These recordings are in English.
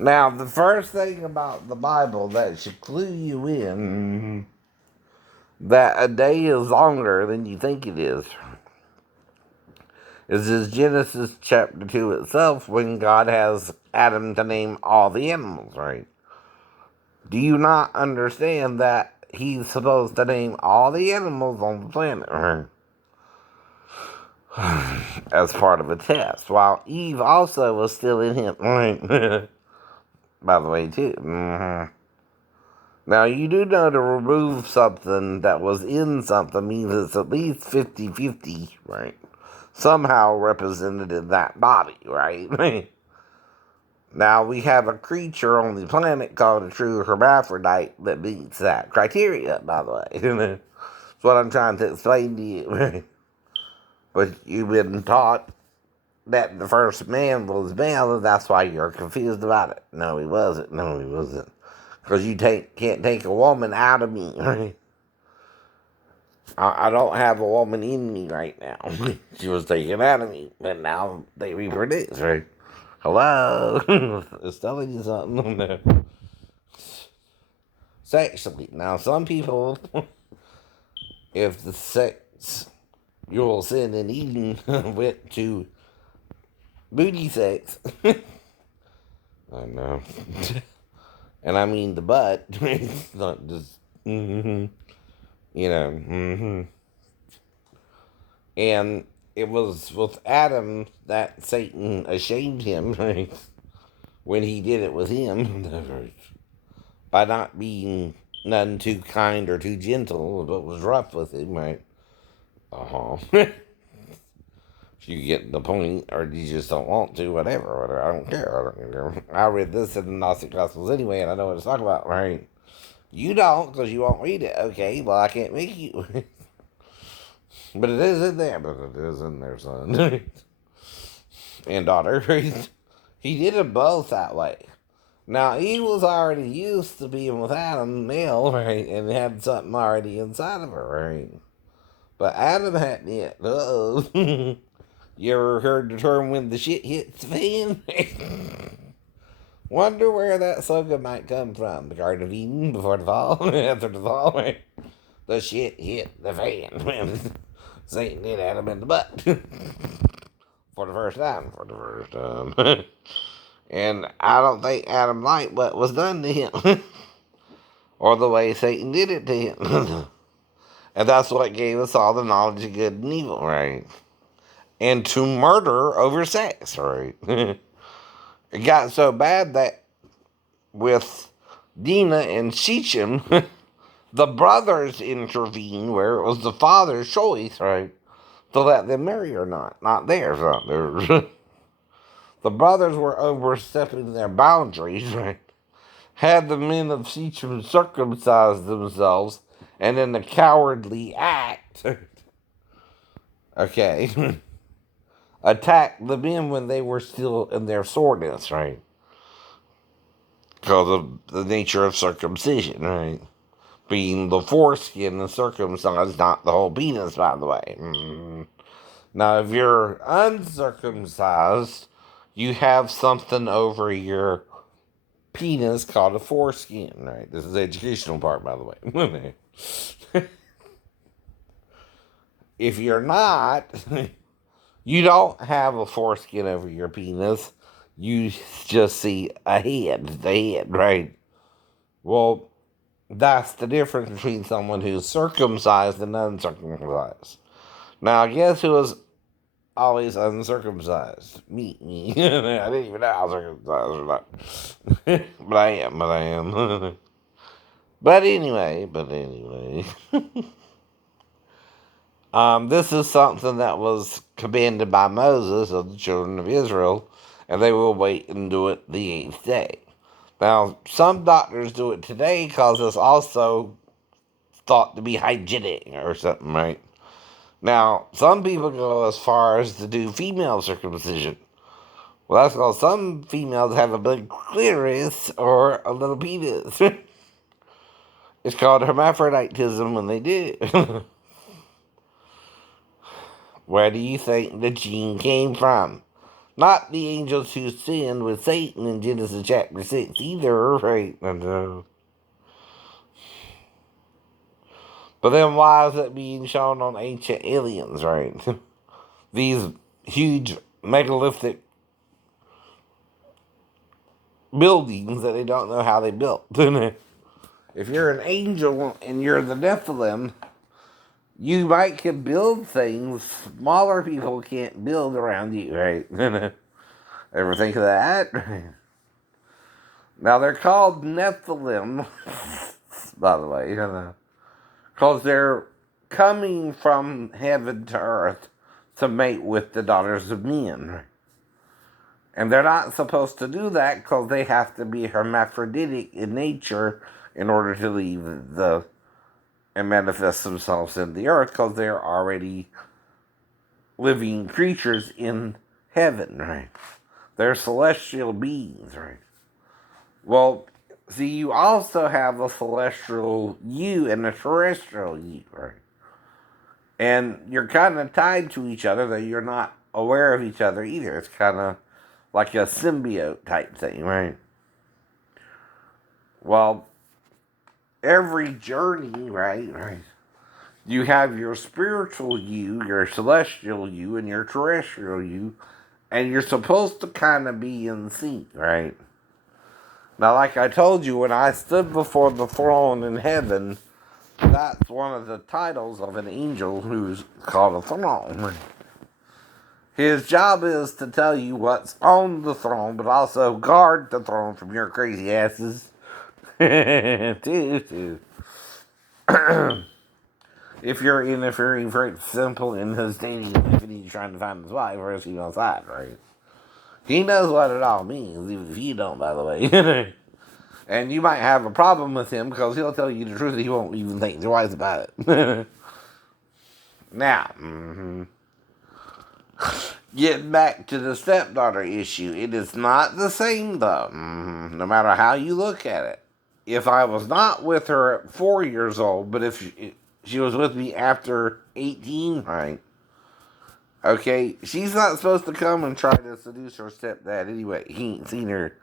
Now, the first thing about the Bible that should clue you in that a day is longer than you think it is this Genesis chapter 2 itself when God has Adam to name all the animals, right? Do you not understand that he's supposed to name all the animals on the planet, right? As part of a test, while Eve also was still in him, right? By the way, too. Now, you do know to remove something that was in something means it's at least 50-50, right? Somehow represented in that body, right? Now, we have a creature on the planet called a true hermaphrodite that meets that criteria, by the way. That's what I'm trying to explain to you. But you've been taught that the first man was male, and that's why you're confused about it. No, he wasn't. No, he wasn't. Because you can't take a woman out of me, right? I don't have a woman in me right now. She was taken out of me, but now they reproduce, right? Hello? It's telling you something. No. Sexually. Now, some people, if the sex you'll sin in Eden went to booty sex, I know. And I mean the butt. It's not just, you know. And it was with Adam that Satan ashamed him, right? When he did it with him. By not being none too kind or too gentle, but was rough with him, right? You get the point, or you just don't want to, whatever. I don't care. I read this in the Gnostic Gospels anyway, and I know what it's talking about, right? You don't, because you won't read it. Okay, well, I can't make you. But it is in there, son. And daughter. He did it both that way. Now, Eve was already used to being with Adam, male, right? And had something already inside of her, right? But Adam hadn't yet. Uh-oh. You ever heard the term when the shit hits the fan? Wonder where that slogan might come from. The Garden of Eden before the fall, after the fall, right? The shit hit the fan. Satan hit Adam in the butt. For the first time. And I don't think Adam liked what was done to him. Or the way Satan did it to him. And that's what gave us all the knowledge of good and evil, right? And to murder over sex, right? It got so bad that with Dinah and Shechem, the brothers intervened where it was the father's choice, right? To let them marry or not theirs, not theirs. The brothers were overstepping their boundaries, right? Had the men of Shechem circumcised themselves, and in a cowardly act, okay, attacked the men when they were still in their soreness, right? Because of the nature of circumcision, right? Being the foreskin and circumcised, not the whole penis, by the way. Now, if you're uncircumcised, you have something over your penis called a foreskin, right? This is the educational part, by the way. If you're not, you don't have a foreskin over your penis. You just see the head, right? Well, that's the difference between someone who's circumcised and uncircumcised. Now, guess who was always uncircumcised? Me. I didn't even know I was circumcised or not. But I am. But anyway. This is something that was commanded by Moses of the children of Israel, and they will wait and do it the 8th day. Now, some doctors do it today because it's also thought to be hygienic or something, right? Now, some people go as far as to do female circumcision. Well, that's because some females have a big clitoris or a little penis. It's called hermaphroditism when they do it. Where do you think the gene came from? Not the angels who sinned with Satan in Genesis chapter 6 either, right? But then why is it being shown on ancient aliens, right? These huge megalithic buildings that they don't know how they built. If you're an angel and you're the Nephilim, you might can build things smaller people can't build around you, right? Ever think of that? Now they're called Nephilim, by the way, because they're coming from heaven to earth to mate with the daughters of men. And they're not supposed to do that because they have to be hermaphroditic in nature in order to leave and manifest themselves in the earth, because they're already living creatures in heaven, right? They're celestial beings, right? Well, see, you also have a celestial you and a terrestrial you, right? And you're kind of tied to each other, though you're not aware of each other either. It's kind of like a symbiote type thing, right? Well, every journey, right? You have your spiritual you, your celestial you, and your terrestrial you, and you're supposed to kind of be in sync, right? Now, like I told you, when I stood before the throne in heaven, that's one of the titles of an angel who's called a throne. His job is to tell you what's on the throne, but also guard the throne from your crazy asses. Too. If you're interfering, for example, in his dating life and he's trying to find his wife, or is he on side, right? He knows what it all means, even if you don't, by the way. And you might have a problem with him because he'll tell you the truth and he won't even think twice about it. Now, getting back to the stepdaughter issue, it is not the same, though, no matter how you look at it. If I was not with her at 4 years old, but if she was with me after 18, right? Okay, she's not supposed to come and try to seduce her stepdad anyway. He ain't seen her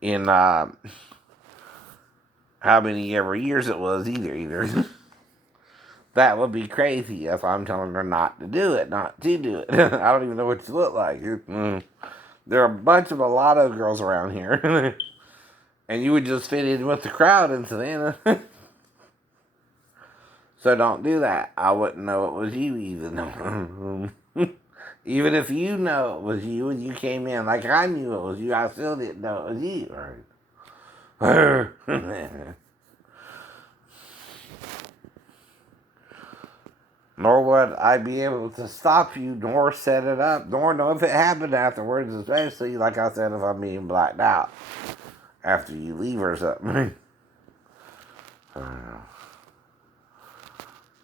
in how many ever years it was either. That would be crazy if I'm telling her not to do it. I don't even know what you look like. There are a bunch of mulatto girls around here. And you would just fit in with the crowd in Savannah. So don't do that. I wouldn't know it was you even. Even if you know it was you and you came in like I knew it was you, I still didn't know it was you. Right? Nor would I be able to stop you, nor set it up, nor know if it happened afterwards, especially, like I said, if I'm being blacked out after you leave or something.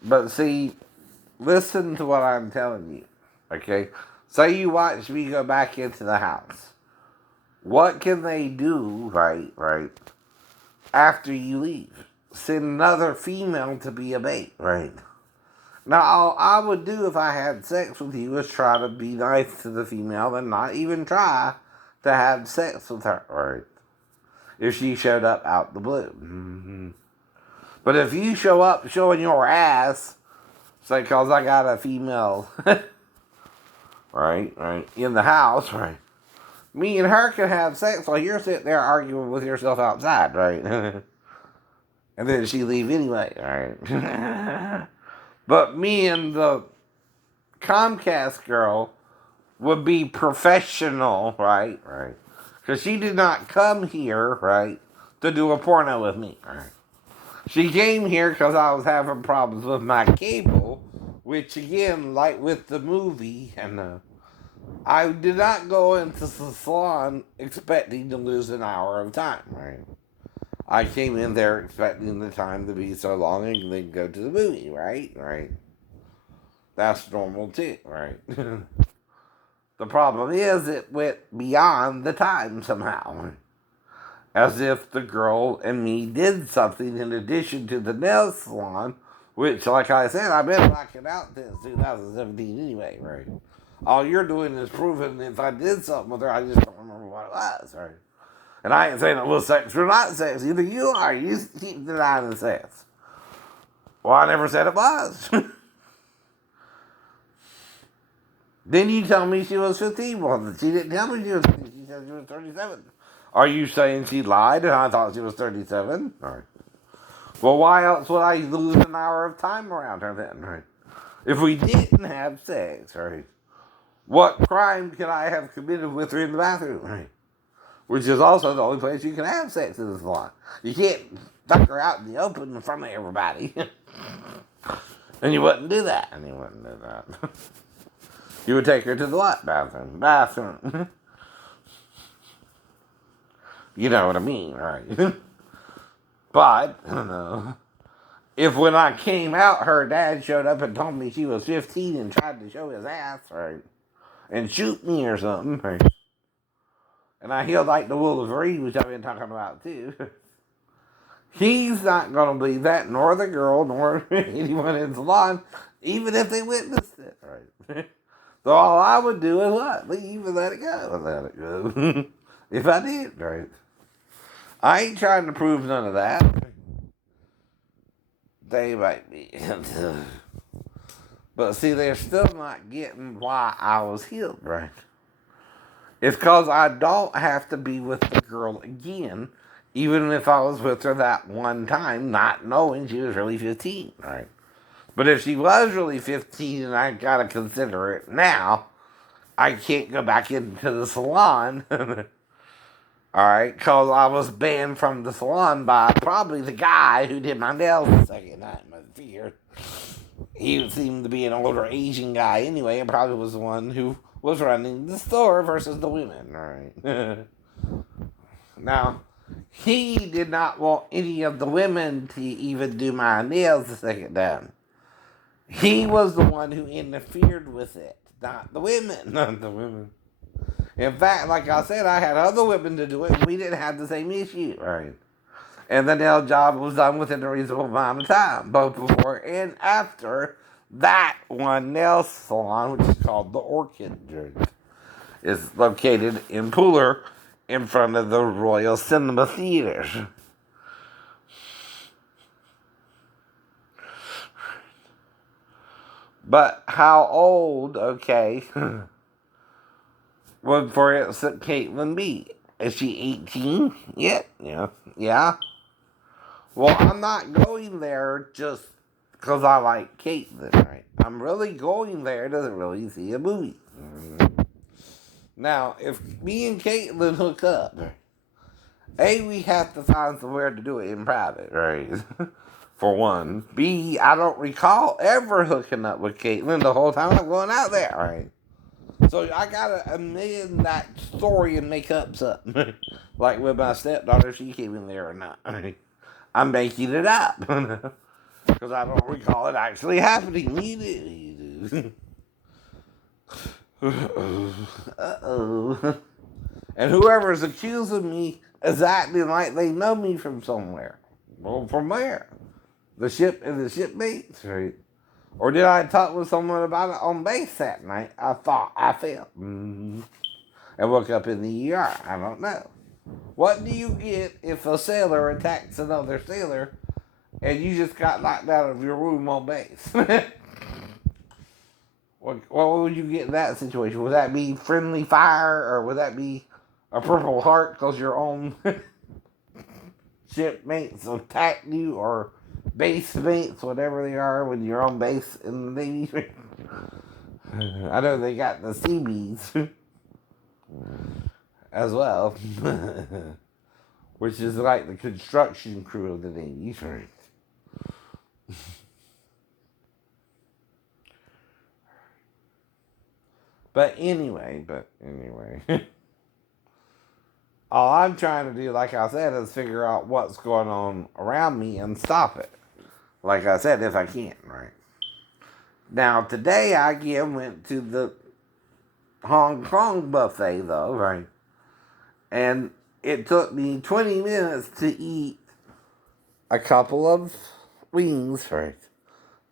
But see, listen to what I'm telling you, okay? Say you watch me go back into the house. What can they do, right, after you leave? Send another female to be a bait, right? Now, all I would do if I had sex with you is try to be nice to the female and not even try to have sex with her, right? If she showed up out the blue. But if you show up showing your ass, say, because I got a female, right, in the house, right, me and her can have sex while you're sitting there arguing with yourself outside, right? And then she leave anyway, right? But me and the Comcast girl would be professional, right? Because she did not come here, right, to do a porno with me, right? She came here because I was having problems with my cable, which again, like with the movie, and I did not go into the salon expecting to lose an hour of time, right? I came in there expecting the time to be so long and then go to the movie, right? That's normal too, right? The problem is it went beyond the time somehow. As if the girl and me did something in addition to the nail salon, which, like I said, I've been knocking out since 2017 anyway, right? All you're doing is proving if I did something with her, I just don't remember what it was, right? And I ain't saying it was sex or not sex. Either you are. You keep denying the sex. Well, I never said it was. Then you tell me she was 15. Well, she didn't tell me she was 15. She said she was 37. Are you saying she lied and I thought she was 37? All right. Well, why else would I lose an hour of time around her then, right? If we didn't have sex, right? What crime could I have committed with her in the bathroom, right? Which is also the only place you can have sex in the salon. You can't tuck her out in the open in front of everybody. And you wouldn't do that. And you wouldn't do that. You would take her to the what? Bathroom. Bathroom. You know what I mean, right? But, I don't know. If when I came out, her dad showed up and told me she was 15 and tried to show his ass, right? And shoot me or something, right? And I healed like the Wolverine, which I've been talking about too. He's not going to believe that, nor the girl, nor anyone in the salon, even if they witnessed it, right? So all I would do is what? Leave and let it go. Let it go. If I did, right? I ain't trying to prove none of that. They might be. But see, they're still not getting why I was healed, right? It's because I don't have to be with the girl again, even if I was with her that one time, not knowing she was really 15, right? But if she was really 15 and I gotta consider it now, I can't go back into the salon, alright, because I was banned from the salon by probably the guy who did my nails the second time, I figured. He seemed to be an older Asian guy anyway, and probably was the one who was running the store versus the women, alright? Now, he did not want any of the women to even do my nails the second time. He was the one who interfered with it, not the women. Not the women. In fact, like I said, I had other women to do it, and we didn't have the same issue, right? And the nail job was done within a reasonable amount of time, both before and after that one nail salon, which is called the Orchid. It's located in Pooler, in front of the Royal Cinema Theater. But how old, okay, would for instance Caitlin be? Is she 18 yet? Yeah. Yeah. Well, I'm not going there just because I like Caitlin, right? I'm really going there to really see a movie. Now, if me and Caitlin hook up, A, we have to find somewhere to do it in private, right? For one. B, I don't recall ever hooking up with Caitlin the whole time I'm going out there, right? So I gotta amend that story and make up something. Like with my stepdaughter, she came in there or not. I'm making it up. Because I don't recall it actually happening. You do. Uh-oh. And whoever's accusing me is acting like they know me from somewhere. Well, from where? The ship and the shipmates, right? Or did I talk with someone about it on base that night? I thought I felt. And woke up in the ER. I don't know. What do you get if a sailor attacks another sailor and you just got knocked out of your room on base? What would you get in that situation? Would that be friendly fire, or would that be a Purple Heart because your own shipmates attacked you, or base mates, whatever they are, when you're on base in the Navy? I know they got the Seabees as well, which is like the construction crew of the Navy. But anyway. All I'm trying to do, like I said, is figure out what's going on around me and stop it. Like I said, if I can, right? Now, today I again went to the Hong Kong buffet, though, right? And it took me 20 minutes to eat a couple of wings, right?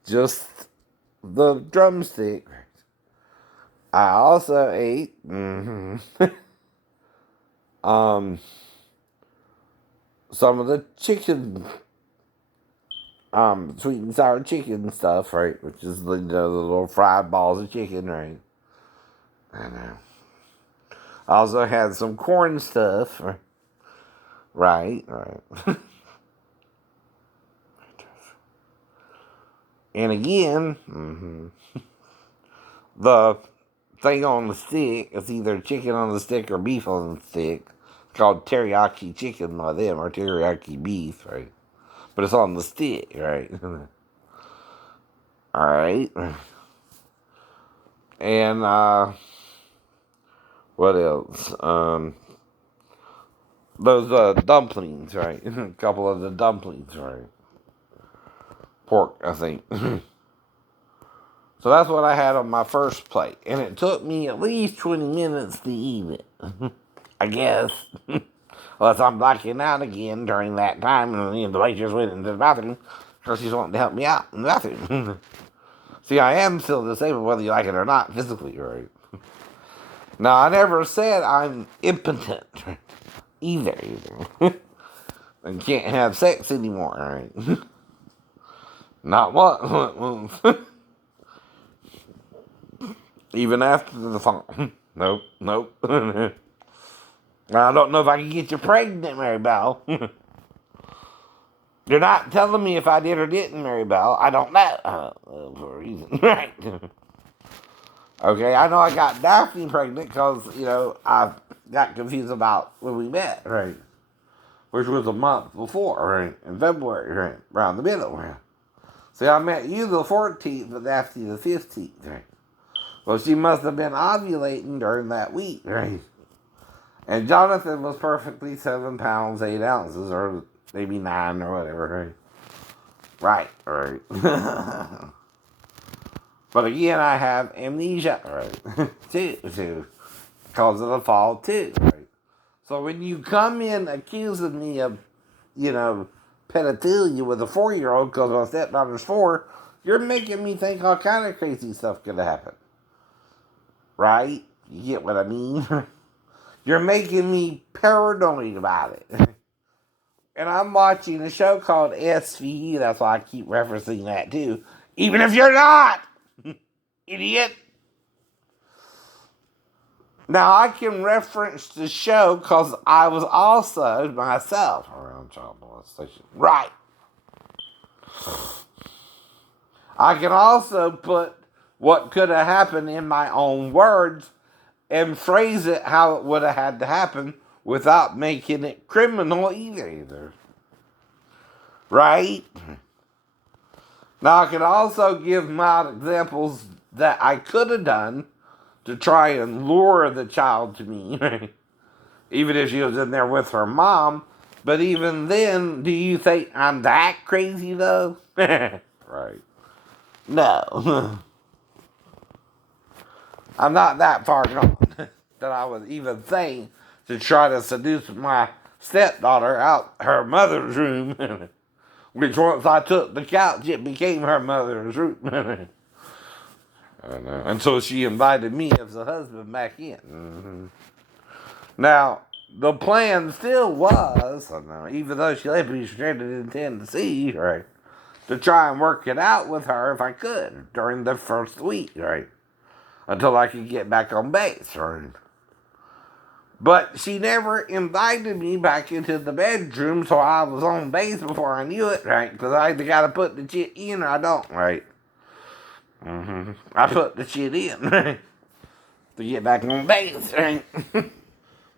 Just the drumstick, right? I also ate some of the chicken, sweet and sour chicken stuff, right? Which is the little fried balls of chicken, right? I know. I also had some corn stuff, right, right. And again, the thing on the stick is either chicken on the stick or beef on the stick. It's called teriyaki chicken by them, or teriyaki beef, right? But it's on the stick, right? All right. And what else? Those dumplings, right? A couple of the dumplings, right? Pork, I think. So that's what I had on my first plate, and it took me at least 20 minutes to eat it. I guess. Unless I'm blacking out again during that time, and the waitress went into the bathroom because she's wanting to help me out in the bathroom. See, I am still disabled whether you like it or not, physically, right? Now, I never said I'm impotent either. And can't have sex anymore, right? Not once. Even after the phone. Nope, nope. I don't know if I can get you pregnant, Mary Bell. You're not telling me if I did or didn't, Mary Bell. I don't know. For a reason, right? Okay, I know I got Daphne pregnant because, I got confused about when we met, right? Which was a month before, right? In February, right? Around the middle, right? See, I met you the 14th, but Daphne the 15th, right? Well, she must have been ovulating during that week, right? And Jonathan was perfectly 7 pounds, 8 ounces, or maybe 9 or whatever, right? Right, right. But again, I have amnesia, right? too. Because of the fall, too, right? So when you come in accusing me of, pedophilia with a 4-year-old because my stepdaughter's 4, you're making me think all kind of crazy stuff could happen. Right? You get what I mean? You're making me paranoid about it. And I'm watching a show called SVU. That's why I keep referencing that too. Even if you're not, idiot. Now I can reference the show because I was also myself around child molestation. Right. I can also put what could have happened in my own words and phrase it how it would have had to happen without making it criminal either. Right? Now I can also give mild examples that I could have done to try and lure the child to me, even if she was in there with her mom. But even then, do you think I'm that crazy though? Right. No. I'm not that far gone that I would even think to try to seduce my stepdaughter out her mother's room, which once I took the couch, it became her mother's room. I know. And so she invited me as a husband back in. Now, the plan still was, even though she left me stranded in Tennessee, right, to try and work it out with her if I could during the first week, right, until I could get back on base, right. But she never invited me back into the bedroom, so I was on base before I knew it, right, because I either got to put the shit in or I don't, right. I put the shit in, right, to get back on base, right.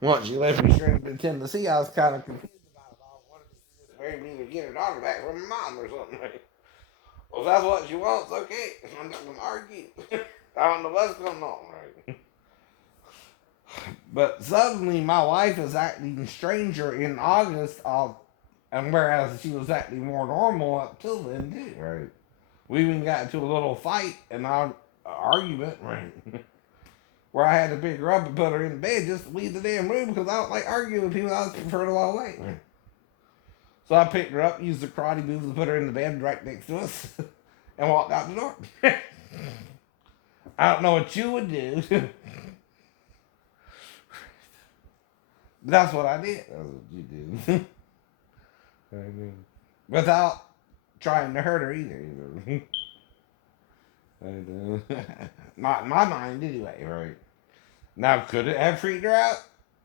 Once she left me straight to Tennessee, I was kind of confused about it all. Wanted to just marry me to get her daughter back from her mom or something. Well, if that's what she wants, okay. I'm not going to argue. I don't know what's going on, right? But suddenly, my wife is acting stranger in August, and whereas she was acting more normal up till then, too, right? We even got into a little fight and argument, right? Where I had to pick her up and put her in bed just to leave the damn room because I don't like arguing with people. I just prefer to walk away. So I picked her up, used the karate moves to put her in the bed right next to us, and walked out the door. I don't know what you would do. That's what I did. That's what you did. Without trying to hurt her either. Not in my mind, anyway, right? Now, could it have freaked her out?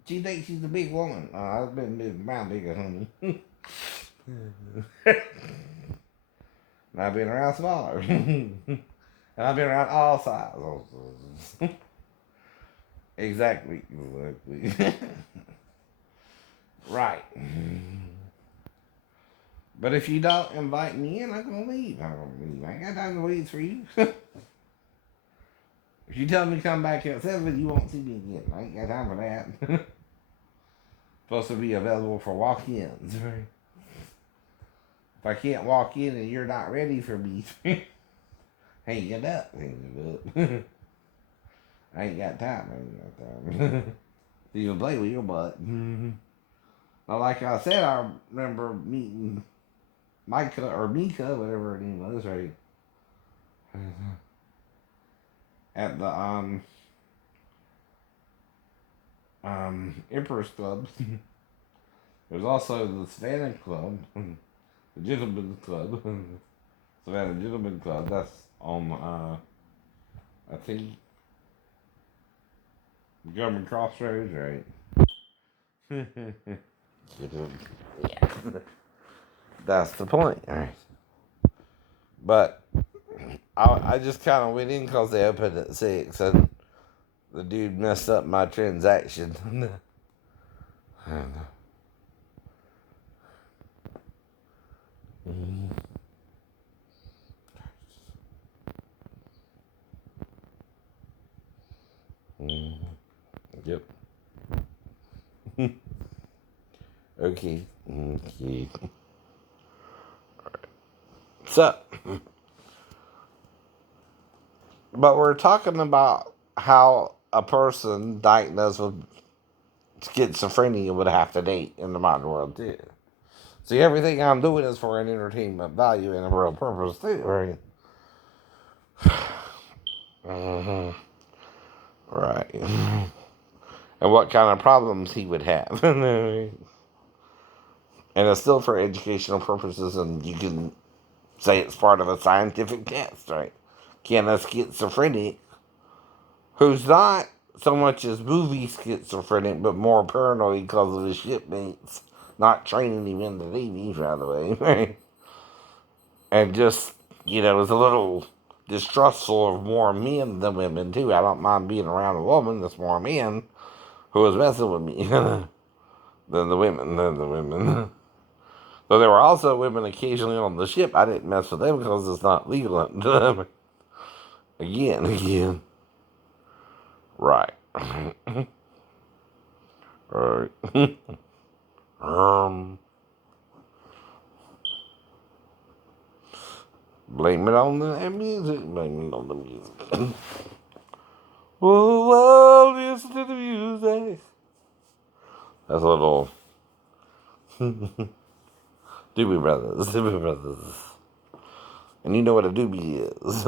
She thinks she's a big woman. I've been around bigger, honey. And I've been around smaller. And I've been around all sizes. Exactly. Right. But if you don't invite me in, I'm gonna leave. I'm gonna leave. I ain't got time to wait for you. If you tell me to come back at 7, you won't see me again. I ain't got time for that. Supposed to be available for walk-ins. Right? If I can't walk in and you're not ready for me, hang it up. Hang it up. I ain't got time. I ain't got time. You can play with your butt. Now, like I said, I remember meeting Micah or Mika, whatever her name was, right? At the Emperor's Club. There's also the Savannah Club, the Gentleman's Club, Savannah Gentleman's Club. That's on I think Government Crossroads, right? Yeah, that's the point, all right? But I just kind of went in because they opened at 6, and the dude messed up my transaction. Yep. Okay. Okay. So, but we're talking about how a person diagnosed with schizophrenia would have to date in the modern world too. See, everything I'm doing is for an entertainment value and a real purpose too, right? Right. And what kind of problems he would have. And it's still for educational purposes, and you can say it's part of a scientific test, right? Can a schizophrenic, who's not so much as movie schizophrenic, but more paranoid because of his shipmates not training him in the Navy, by the way, right? And just, is a little distrustful of more men than women, too. I don't mind being around a woman that's more men who is messing with me than the women. Though there were also women occasionally on the ship. I didn't mess with them because it's not legal. Again. Right. Right. Blame it on the music. Blame it on the music. Whoa, listen to the music. That's a little Doobie Brothers. And you know what a doobie is.